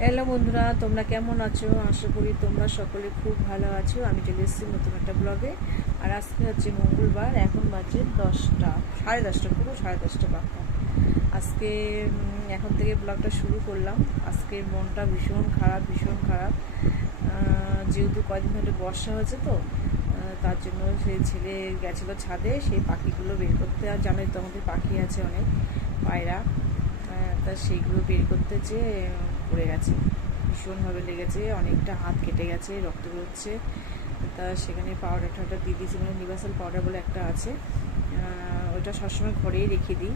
Hello বন্ধুরা, তোমরা কেমন আছো? আশা করি তোমরা সকলে খুব ভালো আছো। আমি চলে এসেছি নতুন একটা ব্লগে। আর আজকে হচ্ছে মঙ্গলবার, এখন বাজে 10টা, 10:30, পুরো 10:30 বাজে। আজকে এখন থেকে ব্লগটা শুরু করলাম। আজকের মনটা ভীষণ খারাপ, ভীষণ খারাপ। যেহেতু কয়েকদিন ধরে বর্ষা হয়েছে তো, তার জন্য সেই ছেলে গেছিলো ছাদে সেই পাখিগুলো বের করতে। আর জানোই তো আমাদের পাখি আছে অনেক, পায়রা। তা সেইগুলো বের করতে যেয়ে পড়ে গেছে, ভীষণভাবে লেগেছে, অনেকটা হাত কেটে গেছে, রক্ত বেরোচ্ছে। তা সেখানে পাউডার টাউডার দিয়ে দিয়েছি, মানে ইউনিভার্সাল পাউডার বলে একটা আছে, ওটা সবসময় ঘরেই রেখে দিই।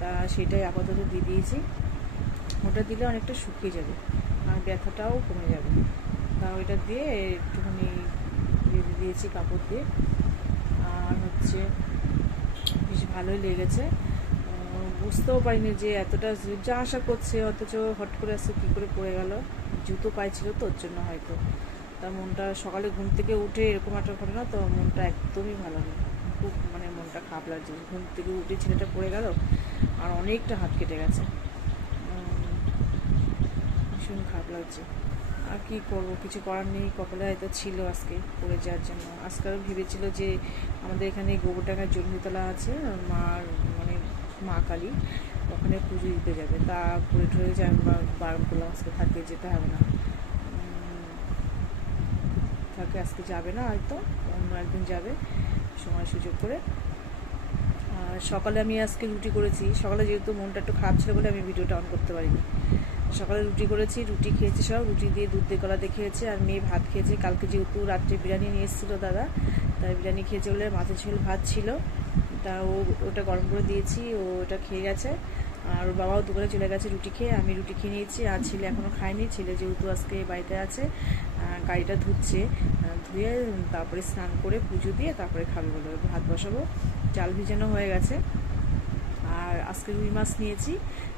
তা সেটাই আপাতত দিয়ে দিয়েছি। ওটা দিলে অনেকটা শুকিয়ে যাবে আর ব্যথাটাও কমে যাবে। তা ওইটা দিয়ে একটুখানি বেঁধে দিয়েছি কাপড় দিয়ে। আর হচ্ছে বেশ ভালোই লেগেছে। বুঝতেও পারিনি যে এতটা যা আশা করছে, অথচ হট করে আসছে কী করে পড়ে গেল। জুতো পায়ে ছিল তো, ওর জন্য হয়তো। তা মনটা সকালে ঘুম থেকে উঠে এরকম একটা ঘটনা, তো মনটা একদমই ভালো নেই, খুব মানে মনটা খারাপ লাগছে। ঘুম থেকে উঠে ছেলেটা পড়ে গেল আর অনেকটা হাত কেটে গেছে, ভীষণ খারাপ লাগছে। আর কি করব, কিছু করার নেই, কপালে হয়তো ছিল আজকে পড়ে যাওয়ার জন্য। আজকাল ভেবেছিল যে আমাদের এখানে গোবরডাঙ্গার জন্মতলা আছে, মার মানে মা কালী, ওখানে পুজো দিতে যাবে। তা পড়ে টরে যায়, বারণ করলাম আজকে থাকতে যেতে হবে না, থাকে আজকে যাবে না, হয়তো অন্য একদিন যাবে সময় সুযোগ করে। আর সকালে আমি আজকে রুটি করেছি। সকালে যেহেতু মনটা একটু খারাপ ছিল বলে আমি ভিডিওটা অন করতে পারিনি। সকালে রুটি করেছি, রুটি খেয়েছি, সব রুটি দিয়ে দুধ দিয়ে কলা দিয়ে খেয়েছে। আর মেয়ে ভাত খেয়েছে, কালকে যেহেতু রাত্রে বিরিয়ানি নিয়ে এসেছিলো দাদা, তাই বিরিয়ানি খেয়েছে বলে মাছের ঝোল ভাত ছিল, তা ওটা গরম করে দিয়েছি, ও ওটা খেয়ে গেছে। আর ওর বাবাও দোকানে চলে গেছে রুটি খেয়ে, আমি রুটি খেয়ে নিয়েছি। আর ছেলে এখনও খায়নি, ছেলে যেহেতু আজকে বাড়িতে আছে, গাড়িটা ধুচ্ছে, ধুয়ে তারপরে স্নান করে পুজো দিয়ে তারপরে খাবে বলে ভাত বসাবো। চাল ভিজানো হয়ে গেছে। আর আজকে রুই মাছ নিয়েছি,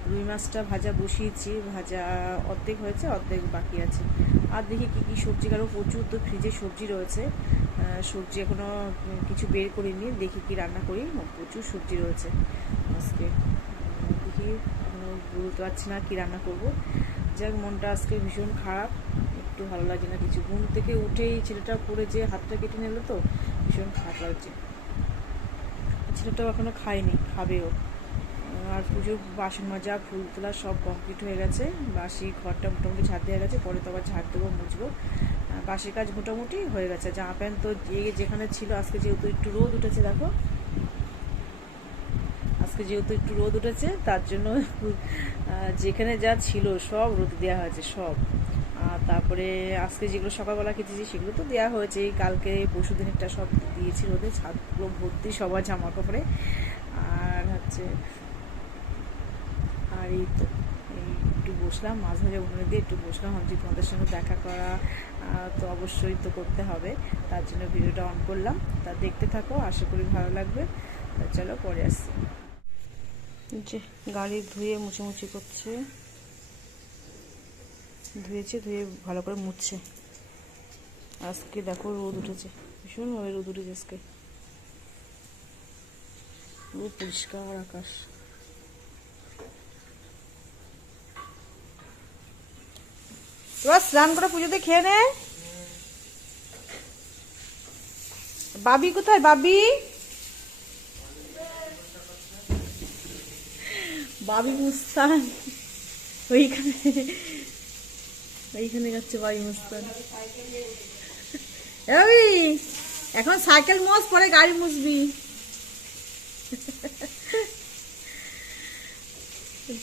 রুই মাছটা ভাজা বসিয়েছি, ভাজা অর্ধেক হয়েছে, অর্ধেক বাকি আছে। আর দেখি কী কী সবজি, কারো প্রচুর তো ফ্রিজে সবজি রয়েছে, সবজি এখনও কিছু বের করিনি, দেখি কি রান্না করি। প্রচুর সবজি রয়েছে আজকে, দেখি এখনও বুঝতে পারছি না কী রান্না করব। যাক, মনটা আজকে ভীষণ খারাপ, একটু ভালো লাগছে না কিছু। ঘুম থেকে উঠেই ছেলেটা পড়ে যে হাতটা কেটে নিল, তো ভীষণ খারাপ লাগছে। ছেলেটাও এখনও খায়নি, খাবেও। আর পুজোর বাসন মাজা, ফুল তোলা সব কমপ্লিট হয়ে গেছে। বাসি ঘরটা মোটামুটি ঝাড় দেওয়া গেছে, পরে তো আবার ঝাড় দেবো, মুছবো। বাসির কাজ মোটামুটি হয়ে গেছে। জামা প্যান্ট তো যেখানে ছিল, আজকে যেহেতু একটু রোদ উঠেছে, দেখো আজকে যেহেতু একটু রোদ উঠেছে, তার জন্য যেখানে যা ছিল সব রোদ দেওয়া হয়েছে সব। আর তারপরে আজকে যেগুলো সকালবেলা খেতেছি সেগুলো তো দেওয়া হয়েছে, কালকে পরশু দিনেরটা সব দিয়েছি রোদে, ছাদ পুরো ভর্তি সবার জামা কাপড়ে। আর হচ্ছে, আর এই তো এই একটু বসলাম, মাঝে মাঝে উনুনে দিয়ে একটু বসলাম, ভাবছি তোমাদের সঙ্গে দেখা করা তো অবশ্যই তো করতে হবে, তার জন্য ভিডিওটা অন করলাম। তা দেখতে থাকো, আশা করি ভালো লাগবে। তা চলো পরে আসছি। যে গাড়ি ধুয়ে মুছামুছি করছে, ধুয়েছে, ধুয়ে ভালো করে মুছছে। আজকে দেখো রোদ উঠেছে, ভীষণভাবে রোদ উঠেছে আজকে, পুরো পরিষ্কার আকাশ। তোরা স্নান করে পুজোতে খেয়ে নে। বাবি কোথায়? বাবি, বাবি মুস্তান ওইখানে, ওইখানে যাচ্ছে বাবি মুস্তান। এই এখন সাইকেল মোছ, পরে গাড়ি মুছবি।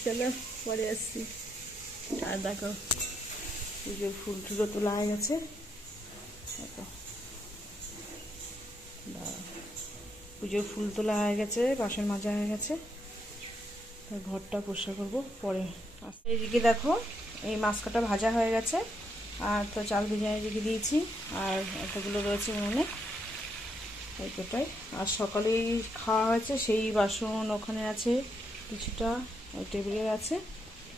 চলো পরে আসছি। আর দেখো পুজোর ফুল টুলো তোলা হয়ে গেছে, পুজোর ফুল তোলা হয়ে গেছে, বাসন মাজা হয়ে গেছে, ঘরটা পরিষ্কার করবো পরে। এইদিকে দেখো এই মাছ কাটা ভাজা হয়ে গেছে, আর তো চাল ভিজিয়ে রেখে দিয়েছি, আর এতগুলো রয়েছে উনুনে এইটাই। আর সকালেই খাওয়া হয়েছে, সেই বাসন ওখানে আছে কিছুটা, ওই টেবিলে আছে,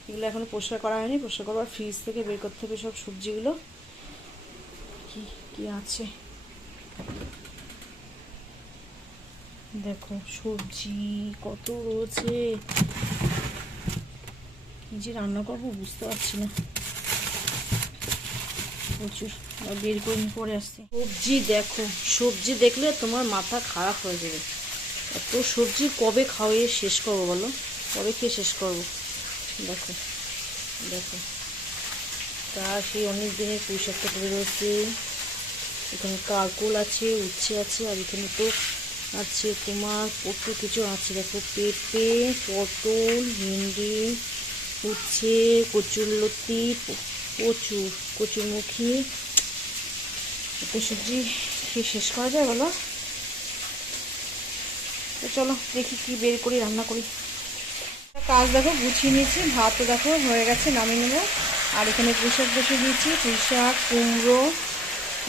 এগুলো এখনো পরিষ্কার করা হয়নি, পরিষ্কার করবো। ফ্রিজ থেকে বের করতে হবে সব সবজিগুলো, কি কি আছে দেখো, সবজি কত রয়েছে। কী যে রান্না করবো বুঝতে পারছি না, প্রচুর। বের করে নিয়ে পরে আসছি। সবজি দেখো, সবজি দেখলে তোমার মাথা খারাপ হয়ে যাবে। এত সবজি কবে খাওয়াই শেষ করবো বলো, কবে খেয়ে শেষ করবো? দেখো দেখো, তা সেই অনেক দিনের পুঁই শাকটা করে রয়েছে, এখানে কারকোল আছে, উচ্ছে আছে, আর এখানে তো আছে তোমার কত কিছু আছে। দেখো পেঁপে, পটল, ভেন্ডি, উচ্ছে, কচুরলতি, প্রচুর কচুরমুখী। এত সবজি খেয়ে শেষ করা যায় বলো? তো চলো দেখি কি বের করি, রান্না করি। কাজ দেখো গুছিয়ে নিয়েছি, ভাতও দেখো হয়ে গেছে, নামিয়ে নেবো। আর এখানে পুঁই শাক বসে দিয়েছি, পুঁই শাক, কুমড়ো,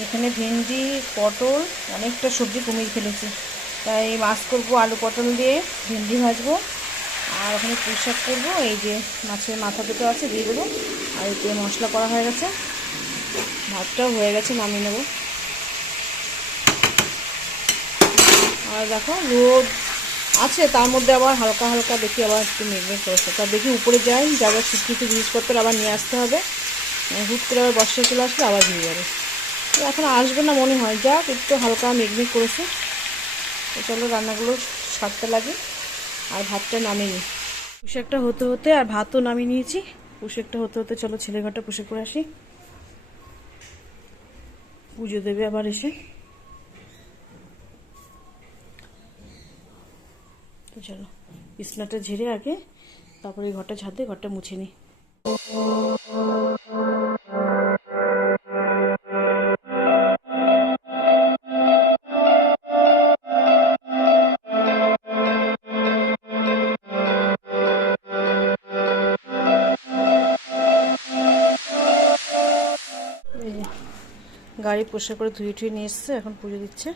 এখানে ভেন্ডি, পটল, অনেকটা সবজি কমিয়ে ফেলেছি। তাই মাছ করবো আলু পটল দিয়ে, ভেন্ডি ভাজবো, আর ওখানে পুঁই শাক করবো। এই যে মাছের মাথা দুটো আছে, দিয়ে দেবো। আর এতে মশলা করা হয়ে গেছে, ভাতটাও হয়ে গেছে, নামিয়ে নেবো। আর দেখো রোদ আছে, তার মধ্যে আবার হালকা হালকা দেখি আবার একটু মেঘমেঘ করেছে। তা দেখি উপরে যাই, যা যা কিছু জিনিসপত্র আবার নিয়ে আসতে হবে। হুট করে আবার বর্ষা চলে আসলে আবার ভিজে যাবে। এখন আসবে না মনে হয়, যাক একটু হালকা মেঘমেঘ করেছে। তো চলো রান্নাগুলো সারতে লাগে, আর ভাতটা নামিয়ে নিই। পোশাকটা হতে হতে আর ভাতও নামিয়ে নিয়েছি। পোশাকটা হতে হতে চলো ছেলে ঘরটা পোশাক করে আসি, পুজো দেবে আবার এসে। তো চলো বিছনাটা ঝেড়ে আগে, তারপরে ঘরটা ঝাড় দিয়ে ঘরটা মুছে নিই। গাড়ি পরিষ্কার করে ধুয়ে টুয়ে নিয়ে এসছে, এখন পুজো দিচ্ছে।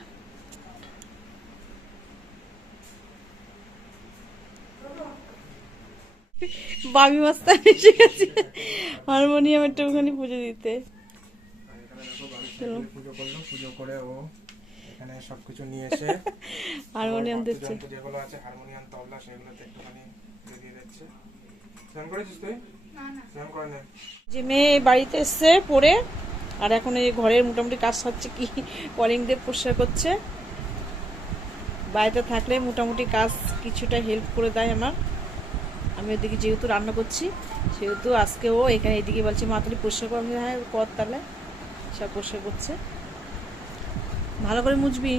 বাবি মাস্তান এসে গেছে হারমোনিয়াম একটা ওখানে পুজো দিতে। পুজো করে ও এখানে সবকিছু নিয়ে এসে হারমোনিয়াম দিচ্ছে, যেগুলো আছে হারমোনিয়াম, তবলা, সেগুলোতে একটুখানি দিয়ে দিচ্ছে। স্নান করেছিস তুই? স্নান করে নে। যে মেয়ে বাড়িতে এসছে পড়ে, আর এখন এই ঘরের মোটামুটি কাজ হচ্ছে, কি কলিং দিয়ে পরিষ্কার করছে। বাড়িতে থাকলে মোটামুটি কাজ কিছুটা হেল্প করে দেয় আমার। আমি ওদিকে যেহেতু রান্না করছি, সেহেতু আজকেও এখানে এদিকে বলছে মা তাহলে পরিষ্কার কর, হ্যাঁ কর, তাহলে সব পরিষ্কার করছে। ভালো করে মুছবি।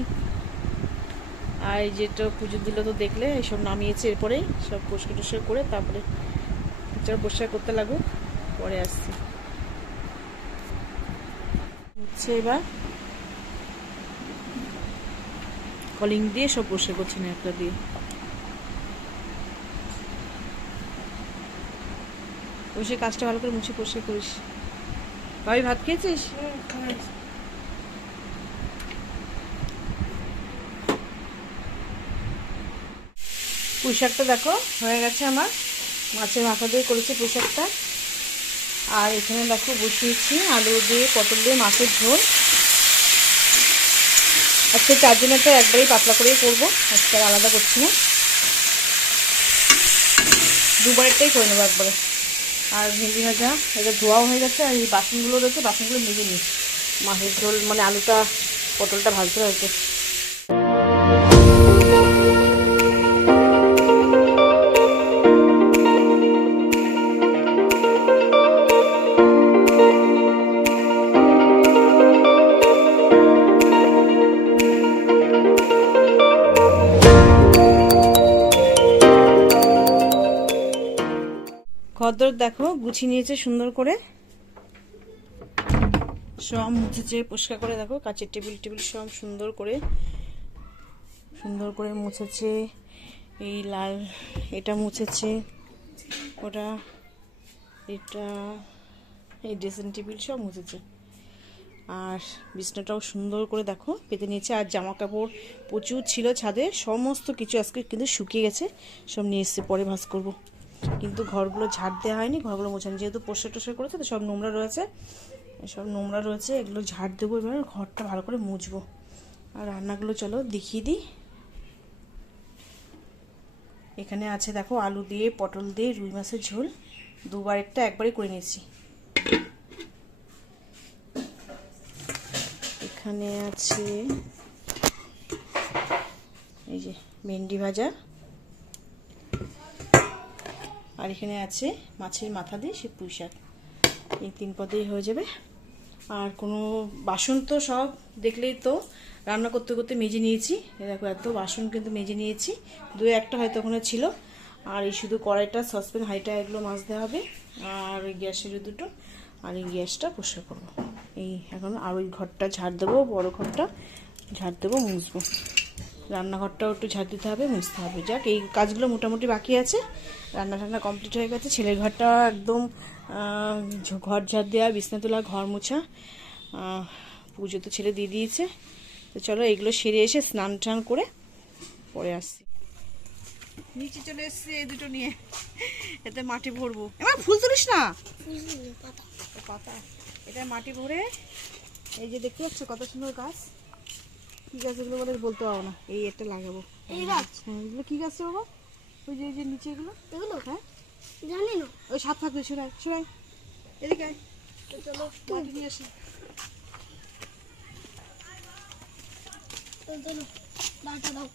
আর এই যেটা পুজো দিল তো দেখলে, এইসব নামিয়েছে, এরপরেই সব পরিষ্কার টরিষ্কার করে তারপরে পরিষ্কার করতে লাগবে, পরে আসছি। হচ্ছে এবার কলিং দিয়ে সব পরিষ্কার করছি না একটা দিয়ে। বসে কাজটা ভালো করে মুছে পরিষ্কার করিস। ভাই ভাত খেয়েছিস? পুঁই শাকটা দেখো হয়ে গেছে আমার, মাছের মাথা দিয়ে করেছি পুঁই শাকটা। আর এখানে দেখো বসিয়েছি আলু দিয়ে পটল দিয়ে মাছের ঝোল। আজকে 4 জনেরটা একবারেই পাতলা করেই করবো, আজকে আর আলাদা করছি না, দুবারেরটাই করে নেবো একবারে। আর ভেন্ডি ভাজা এটা ধোয়াও হয়ে গেছে, আর এই বাসনগুলো রয়েছে, বাসনগুলো মেজে নিই। মাছের ঝোল মানে আলুটা পটলটা ভাজতে হয়েছে। ঘরদোর দেখো গুছিয়ে নিয়েছে সুন্দর করে, সব মুছেছে পরিষ্কার করে। দেখো কাচের টেবিল টেবিল সব সুন্দর করে মুছেছে। এই লাল এটা মুছেছে, ওটা, এটা, এই ড্রেসিং টেবিল সব মুছেছে। আর বিছনাটাও সুন্দর করে দেখো পেতে নিয়েছে। আর জামা কাপড় প্রচুর ছিল ছাদে, সমস্ত কিছু আজকে কিন্তু শুকিয়ে গেছে, সব নিয়ে এসছে, পরে ভাঁজ করবো। কিন্তু ঘরগুলো ঝাড় দেওয়া হয়নি, ঘরগুলো মোছানি, যেহেতু পরিষ্কার টরিষ্কার করেছে তো সব নোংরা রয়েছে, সব নোংরা রয়েছে, এগুলো ঝাড় দেবো এবার, ঘরটা ভালো করে মুছবো। আর রান্নাগুলো চলো দেখিয়ে দিই। এখানে আছে দেখো আলু দিয়ে পটল দিয়ে রুই মাছের ঝোল, দুবারেরটা একবারে করে নিয়েছি। এখানে আছে এই যে ভেন্ডি ভাজা, আর এখানে আছে মাছের মাথা দিয়ে সে পুঁই শাক। এই 3 পদেই হয়ে যাবে। আর কোনো বাসন তো সব দেখলেই তো রান্না করতে করতে মেজে নিয়েছি। দেখো এত বাসন কিন্তু মেজে নিয়েছি, 2-1টা হয়তো ওখানে ছিল। আর এই শুধু কড়াইটা, সসপ্যান, হাঁড়িটা এগুলো মাজতে হবে, আর ওই গ্যাসের দুটো, আর এই গ্যাসটা পরিষ্কার করবো। এই এখন আর ওই ঘরটা ঝাড় দেবো, বড় ঘরটা ঝাড় দেবো, মুছবো। রান্নাঘরটাও একটু ঝাড় দিতে হবে, মুছতে হবে। যাক, এই কাজগুলো মোটামুটি বাকি আছে। রান্না টান্না কমপ্লিট হয়ে গেছে। ছেলের ঘরটা একদম ঘর ঝাড় দেওয়া, বিছনা তোলা, ঘর মোছা, পুজো তো ছেলে দিয়ে দিয়েছে। তো চলো এগুলো সেরে এসে স্নান টান করে পরে আসছি। নিচে চলে এসছি এই দুটো নিয়ে, এতে মাটি ভরবো। এবার ফুল তুলিস না, পাতা। এটা মাটি ভরে, এই যে দেখতে পাচ্ছ কত সুন্দর গাছ। কি গাছ এগুলো বলে বলতে পারবো না। এই একটা লাগাবো। এই গাছ? হ্যাঁ, এগুলো কি গাছ বাবা? ওই যে নিচে এগুলো, হ্যাঁ জানি না। ওই সাত থাকবে, সরাই এদিকে আয়। চলো মাটি নিয়ে আসি। দাও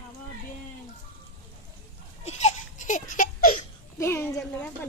বাবা, ব্যাং জানলে ব্যাপার।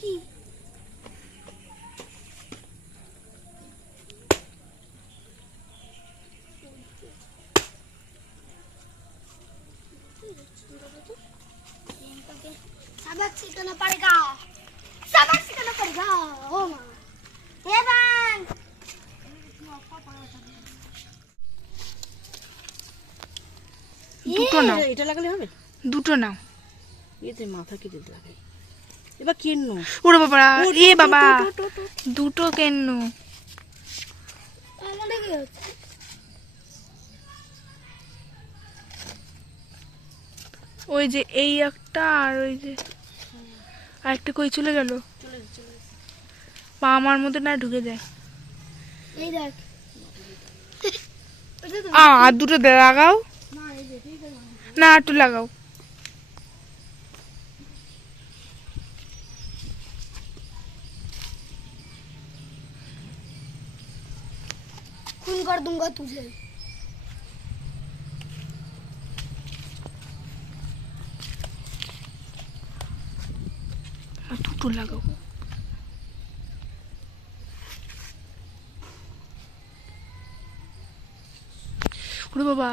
কি सबक सीखना पड़ेगा, सबक सीखना पड़ेगा। ओ माँ, ये बंद। দুটো নাও, এটা লাগালে হবে? দুটো নাও। এতে মাথা কেটে লাগে। এবার কেন? ওরে বাবা, এ বাবা, দুটো কেন? আমাদের কি হচ্ছে? ওই যে এই একটা, আর ওই যে আরেকটা কই চলে গেল? পা আমার মধ্যে না ঢুকে যায়। এই দেখ, আর দুটো লাগাও না, একটু লাগাও। खून कर दूंगा तुझे। দুটো লাগাও। ওরে বাবা,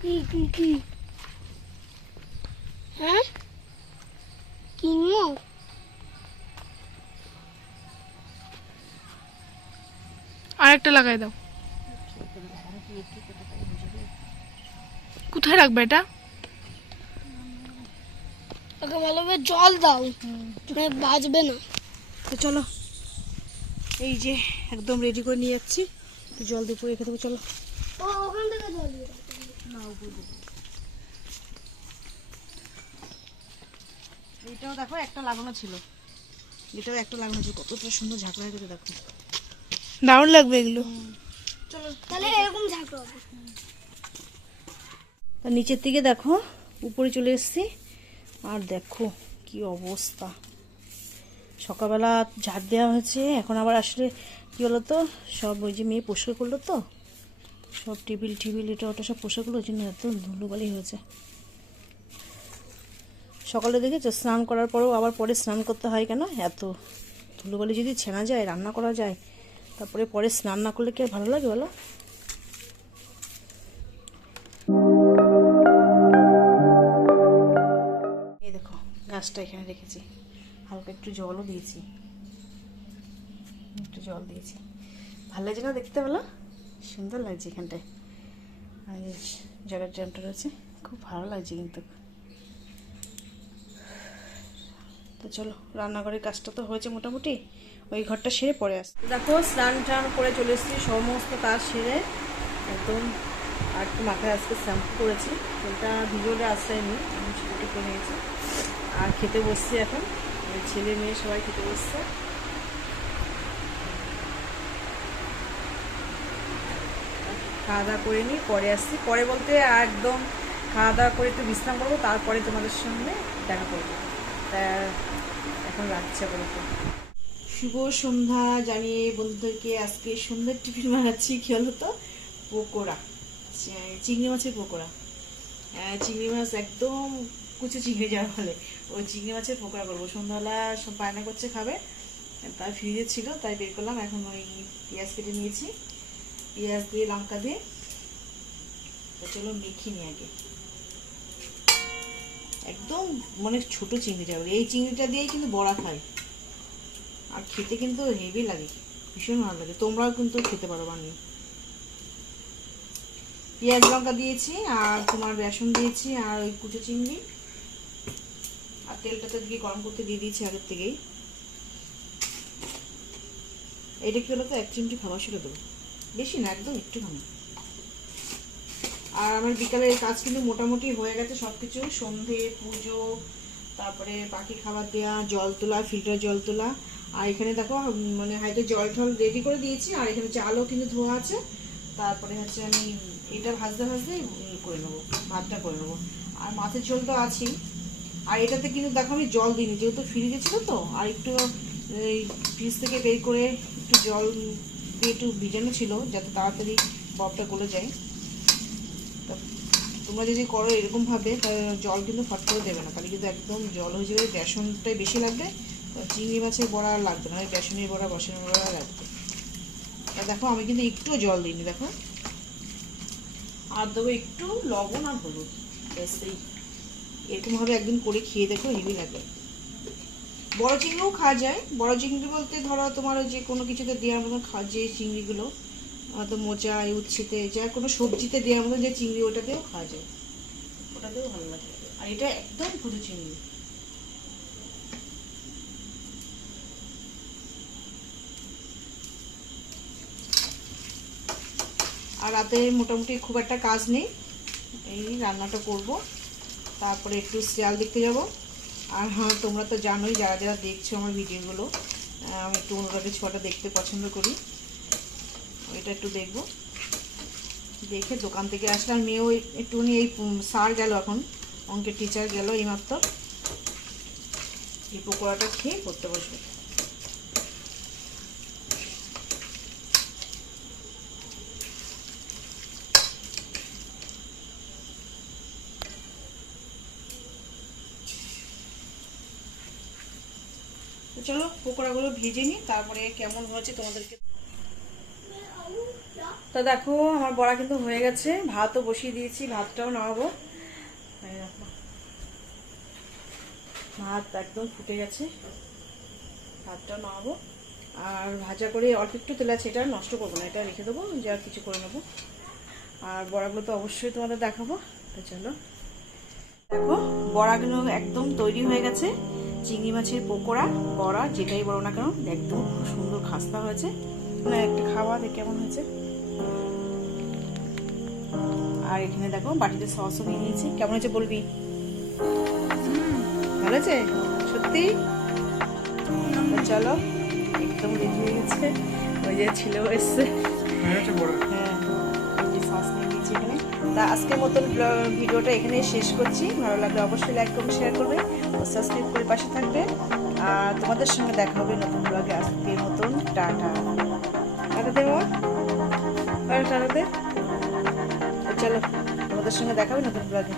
কি হ্যাঁ কিনবো? আরেকটা লাগাই দাও। কোথায় রাখবে এটা? ওকে ভালোভাবে জল দাও, বাজবে না। তো চলো, এই যে একদম রেডি করে নিয়ে যাচ্ছি। তো জল দিয়ে রেখে দেবো। চলো, ওখান থেকে জল দিয়ে না, উপর দেবো। এইটাও দেখো একটা লাগানো ছিল, এটাও একটা লাগানো ছিল। কতটা সুন্দর ঝাঁকড়া হয়ে গেছে দেখো, দারুণ লাগবে এগুলো। চলো তাহলে এরকম ঝাঁকড়া হবে। নিচের দিকে দেখো, উপরে চলে এসেছি। আর দেখো কি অবস্থা, সকালবেলা ঝাড় দেওয়া হয়েছে। এখন আবার আসলে কি বলতো, সব ওই যে মেয়ে পরিষ্কার করলো, তো সব টেবিল এটা ওটা সব পরিষ্কার করলো, ওই জন্য এত ধুলোবালি হয়েছে। সকালে দেখেছো, স্নান করার পরেও আবার পরে স্নান করতে হয় কেন, এত ধুলোবালি যদি ছেনা যায়, রান্না করা যায়, তারপরে পরে স্নান না করলে কি আর ভালো লাগে বলো? এই দেখো গাছটা এখানে রেখেছি, হালকা একটু জলও দিয়েছি, একটু জল দিয়েছি। ভালো লাগছে না দেখতে? বলো, সুন্দর লাগছে এখানটায়। আর জায়গার ড্রামটা রয়েছে, খুব ভালো লাগছে কিন্তু। তো চলো, রান্নাঘরের কাজটা তো হয়েছে মোটামুটি, ওই ঘরটা সেরে পরে আসছি। দেখো স্নান টান করে চলে এসেছি, সমস্ত কাজ সেরে একদম। আর একটু মাথায় আজকে শ্যাম্পু করেছি, ওটা ভিডিওটা আসতেনি, আমি ছুটি করে নিয়েছি। আর খেতে বসছি এখন, ছেলে মেয়ে সবাই খেতে বসছে। খাওয়া দাওয়া করে নিই, পরে আসছি। পরে বলতে একদম খাওয়া দাওয়া করে একটু বিশ্রাম করবো, তারপরে তোমাদের সঙ্গে দেখা করবো। তা এখন রাখছি বলতো। শুভ সন্ধ্যা জানিয়ে বন্ধুদেরকে আজকে সন্ধ্যার টিফিন বানাচ্ছি। কি হলো তো, পকোড়া, চিংড়ি মাছের পকোড়া। চিংড়ি মাছ একদম কুচো চিংড়ি যাওয়া বলে, ওই চিংড়ি মাছের পকোড়া করবো। সন্ধ্যাবেলা সব বায়না করছে খাবে, তাই ফ্রিজে ছিল তাই বের করলাম। এখন ওই পেঁয়াজ কেটে নিয়েছি, পেঁয়াজ দিয়ে লঙ্কা দিয়ে। তো চলো মেখে নিই আগে। একদম মানে ছোট চিংড়িটা, এই চিংড়িটা দিয়েই কিন্তু বড়া খায়, আর খেতে কিন্তু হেভি লাগে, ভীষণ ভালো লাগে। তোমরাও কিন্তু খেতে পারো বানিয়ে। পেঁয়াজ লঙ্কা দিয়েছি, আর তোমার বেসন দিয়েছি, আর ওই কুচো চিংড়ি, আর তেলটা তো দিয়ে গরম করতে দিয়ে দিয়েছি আগের থেকেই। এটা কি হলো তো, 1 চিমটি খাবার সেটা দেবো, বেশি না, একদম একটুখানি। আর আমার বিকালের কাজ কিন্তু মোটামুটি হয়ে গেছে সব কিছু। সন্ধে, পুজো, তারপরে বাকি খাবার দেওয়া, জল তোলা, ফিল্টার জল তোলা। আর এখানে দেখো মানে হয়তো জল টল রেডি করে দিয়েছি, আর এখানে চালও কিন্তু ধোয়া আছে। তারপরে হচ্ছে আমি এটা ভাজতে ভাজতে করে নেবো, ভাতটা করে নেবো। আর মাছের ঝোল তো আছেই। আর এটাতে কিন্তু দেখো আমি জল দিইনি, যেহেতু ফ্রিজে ছিল তো। আর একটু এই ফ্রিজ থেকে বের করে একটু জল দিয়ে একটু ভিজানো ছিল, যাতে তাড়াতাড়ি বরফটা গলে যায়। তোমরা যদি করো এরকমভাবে, তাহলে জল কিন্তু ফট করে দেবে না, তাহলে কিন্তু একদম জল হয়ে যাবে। বেসনটাই বেশি লাগবে, চিংড়ি মাছের বড়া আর লাগবে না, বেসনের বড়া, বসানোর বড়া লাগবে। দেখো আমি কিন্তু একটুও জল দিইনি, দেখো। আর দেবো একটু লবণ আর হলুদ, এই এরকমভাবে একদিন করে খেয়ে দেখো, হেভি লাগবে। বড় চিংড়িও খাওয়া যায়। বড় চিংড়ি বলতে ধরো তোমার যে কোনো কিছুতে দেওয়ার মতন যে চিংড়িগুলো, হয়তো মোচা, উচ্ছেতে, যা কোনো সবজিতে দেওয়ার মতন যে চিংড়ি, ওটাতেও খাওয়া যায়, ওটাতেও ভালো লাগে। আর এটা একদম কুচো চিংড়ি। আর রাতে মোটামুটি খুব একটা কাজ নেই, এই রান্নাটা করব, তারপরে একটু সিরিয়াল দেখতে যাব। আর হ্যাঁ, তোমরা তো জানোই, যারা যারা দেখছো আমার ভিডিওগুলো, আমি একটু অনুরাগের ছোঁয়াটা দেখতে পছন্দ করি, এটা একটু দেখবো। দেখে দোকান থেকে আসলাম, মেয়েও একটুখানি, এই স্যার গেল এখন, অঙ্কের টিচার গেল এইমাত্র। এই পকোড়াটা খেয়ে পড়তে বসবে। তো চলো পকোড়াগুলো ভেজে নিই, তারপরে কেমন হয়েছে তোমাদেরকে। তো দেখো আমার বড়া কিন্তু হয়ে গেছে, ভাতও বসিয়ে দিয়েছি, ভাতটাও নামাবো। ভাত একদম ফুটে গেছে, ভাতটাও নামাবো। আর ভাজা করে অল্প একটু তেল আছে, এটা নষ্ট করবো না, এটা রেখে দেবো, যা কিছু করে নেবো। আর বড়াগুলো তো অবশ্যই তোমাদের দেখাবো। তো চলো দেখো, বড়াগুলো একদম তৈরি হয়ে গেছে। চিংড়ি মাছের পকোড়া, বড়া, যেটাই বলো না কেন, একদম সুন্দর খাস্তা হয়েছে। মানে একটা খাওয়া দেখ কেমন হয়েছে। আর এখানে দেখো বাটিতে সসও নিয়ে নিয়েছি। কেমন হয়েছে বলবি? ভালো আছে সত্যি? চলো, একদম রেডি হয়ে গেছে। ওই যে ছেলেও এসছে। হ্যাঁ, সস নিয়ে নিয়েছি এখানে। তা আজকের মতন ভিডিওটা এখানে শেষ করছি। ভালো লাগলে অবশ্যই লাইক করবে, শেয়ার করবে ও সাবস্ক্রাইব করে পাশে থাকবে। আর তোমাদের সঙ্গে দেখা হবে নতুন ব্লগে। আজকের মতন টাটা। টাটা দে বাবা, টাটা দে। চলো, তোমাদের সঙ্গে দেখা হবে নতুন ব্লগে।